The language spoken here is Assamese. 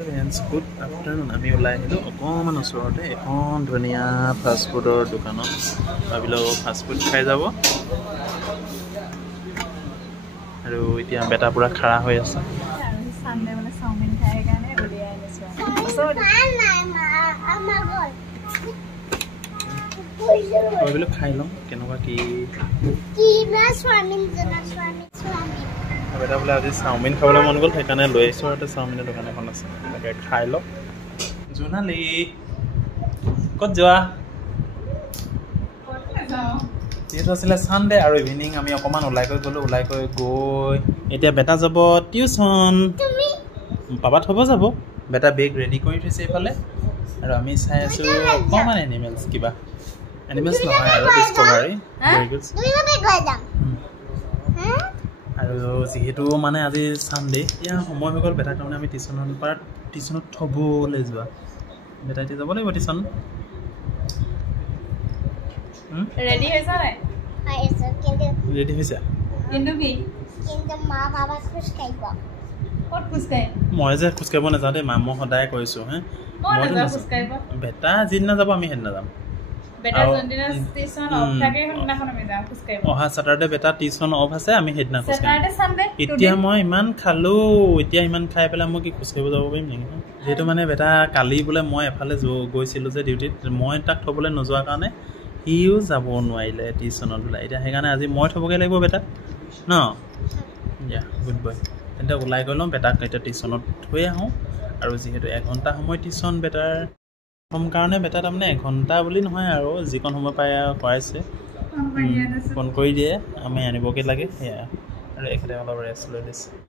গুড আফটাৰনুন আমি ওলাই আহিলোঁ অকণমান ওচৰতে এখন ধুনীয়া ফাষ্টফুডৰ দোকানত ভাবিলোঁ ফাষ্টফুড খাই যাব আৰু এতিয়া বেটা পুৰা খাৰা হৈ আছে ভাবিলোঁ খাই লওঁ কেনেকুৱা কি বেটা বোলে আজি চাওমিন খাবলৈ মন গ'ল সেইকাৰণে লৈ আহিছোঁ আৰু চাওমিনৰ দোকান এখন আছে তাকে খাই লওক জোনালী ক'ত যোৱা যিহেতু আছিলে ছানডে আৰু ইভিনিং আমি অকণমান ওলাই গ'লোঁ ওলাই গৈ এতিয়া বেটা যাব টিউশ্যন পাপা থ'ব যাব বেটা বেগ ৰেডি কৰি থৈছে এইফালে আৰু আমি চাই আছোঁ অকণমান এনিমেলছ কিবা এনিমেলছ নহয় আৰু ডিস্কভাৰী আৰু যিহেতু মানে আজি ছানডে এতিয়া সময় হৈ গ'ল বেটাৰ কাৰণে আমি টিউশ্যনত থ'বলৈ যোৱা বেটা এতিয়া যাব লাগিব টিউশ্যন ৰেডি হৈছা নাই ৰেডি হৈছে কিন্তু কি কিন্তু মা বাবা খুশ খাইব ক'ত খুশ খাই মই যে খোজ কাঢ়িব নাযাওঁ দেই মা মই সদায় কৈছোঁ হে মই নাযাওঁ খোজ কাঢ়িব বেটা যিদিনা যাব আমি সেইদিনা যাম বেটা যোনদিনা টিউশ্যন অফ থাকে সেইদিনাখন আমি যাওঁ খোজ কাঢ়িব অহা ছেটাৰডে বেটা টিউশ্যন অফ আছে আমি সেইদিনা খোজ কাঢ়িম ছেটাৰডে ছানডে এতিয়া মই ইমান খালোঁ এতিয়া ইমান খাই পেলাই মই কি খোজ কাঢ়িব যাব পাৰিম নেকি যিহেতু মানে বেটা কালি বোলে মই এফালে গৈছিলোঁ যে ডিউটিত মই তাক থ'বলৈ নোযোৱাৰ কাৰণে সিও যাব নোৱাৰিলে টিউশ্যনত ওলাই এতিয়া সেইকাৰণে আজি মই থ'বগৈ লাগিব বেটাক ন দিয়া গুড বয় তেন্তে ওলাই গৈ লওঁ বেটাক এতিয়া টিউশ্যনত থৈ আহোঁ আৰু যিহেতু এঘণ্টা সময় টিউশ্যন বেটাৰ প্ৰথম কাৰণে বেটা তাৰমানে এঘণ্টা বুলি নহয় আৰু যিকণ সময় পাই কৰাইছে ফোন কৰি দিয়ে আমি আনিবগৈ লাগে সেয়া আৰু এখেতে অলপ ৰেষ্ট লৈ দিছে